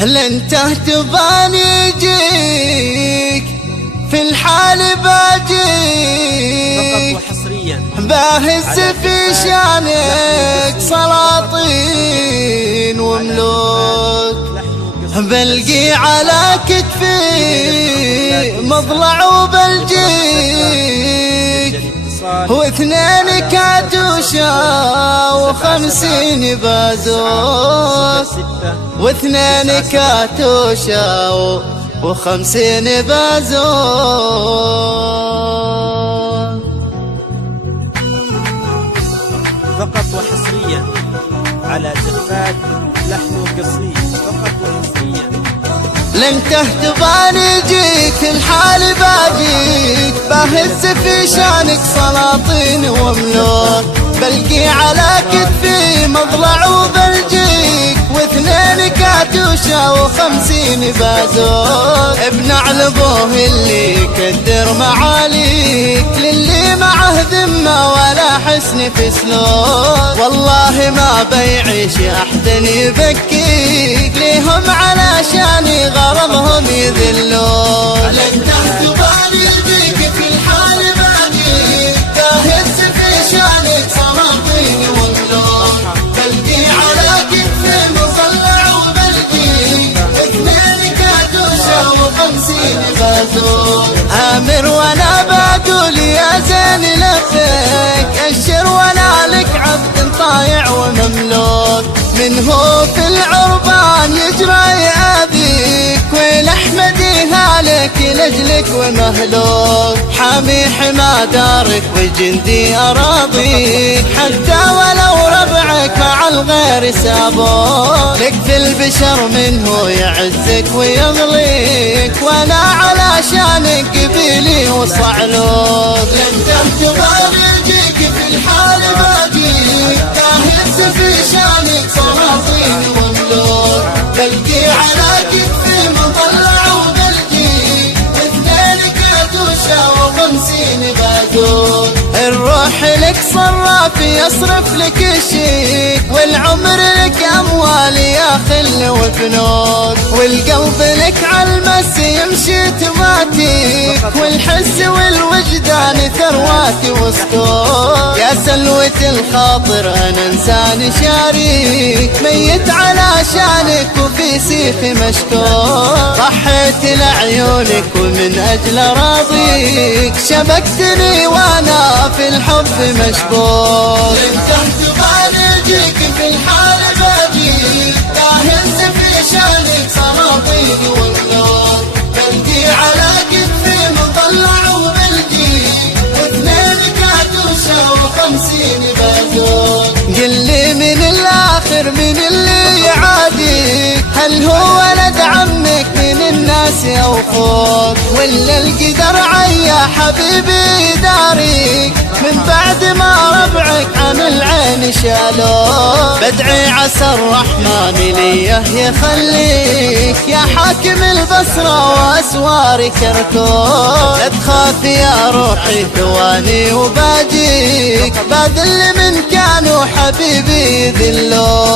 لن تهتباني يجيك في الحال باجيك فقط وحصريا باهز في شانك سلاطين وملوك بلقي على كتفي مضلع وبلجيك واثنين كاتوشا وخمسين بازوك واثنين كاتوشا وخمسين بازوك فقط وحصريا على زفات لحن قصير فقط وحصريا. لن تهتباني جيك الحال باجيك باهز في شانك سلاطين وملوك بلقي على كتفي مضلع وبلجيك واثنين كاتوشا وخمسين بازوك ابن علبوه اللي يكدر معاليك للي معه ذمة ولا حسن في سلوك والله ما بيعيش احد يبكيك ليهم علشاني غرضهم يذلوك. لن تهتباني يجيك في الحال باجيك باهز في شانك سلاطين وملوك بلقي على كتفي مضلع وبلجيك اثنين كاتوشا وخمسين بازوك آمر وانا بقول يا زين لبيك اشر وانا لك عبد طايع ومملوك من هو في العربان يجرى يأذيك ويل احمدي هالك لجلك ومهلوك حامي حما دارك وجندي اراضيك حتى ولو ربعك مع الغير سابوك لك في البشر منه يعزك ويغليك وانا علشانك قبيلي وصعلوك. لن تهتباني يجيك في الحال باجيك باهز في شانك سلاطين وملوك بلقي على كتفي مضلع وبلجيك اثنين كاتوشا وخمسين بازوك الروح لك صراف يصرف لك الشيك والعمر لك اموال يا خل وبنوك والقلب لك عالمس يمشي تماتيك والحس والوجدان ثرواتي وسطوك يا سلوة الخاطر انا انسان شاريك ميت علشانك وفي سيفي مشكوك ضحيت لعيونك ومن اجل راضيك شبكتني وانا في الحب مشبوك. لن تهتباني يجيك في الحال باجيك باهز في شانك سلاطين وملوك بلقي على كتفي مضلع وبلجيك واثنين كاتوشا وخمسين بازوك قل لي من الاخر من اللي يعاديك هل هو ولد عمك من الناس او اخوك ولا القدر عيا حبيبي داريك من بعد ما ربعك عن العين شالوك بدعي عسى الرحمن ليه يخليك يا حاكم البصرة واسوار كركوك لا تخاف يا روحي ثواني وباجيك باذل من كانوا حبيبي يذلوك.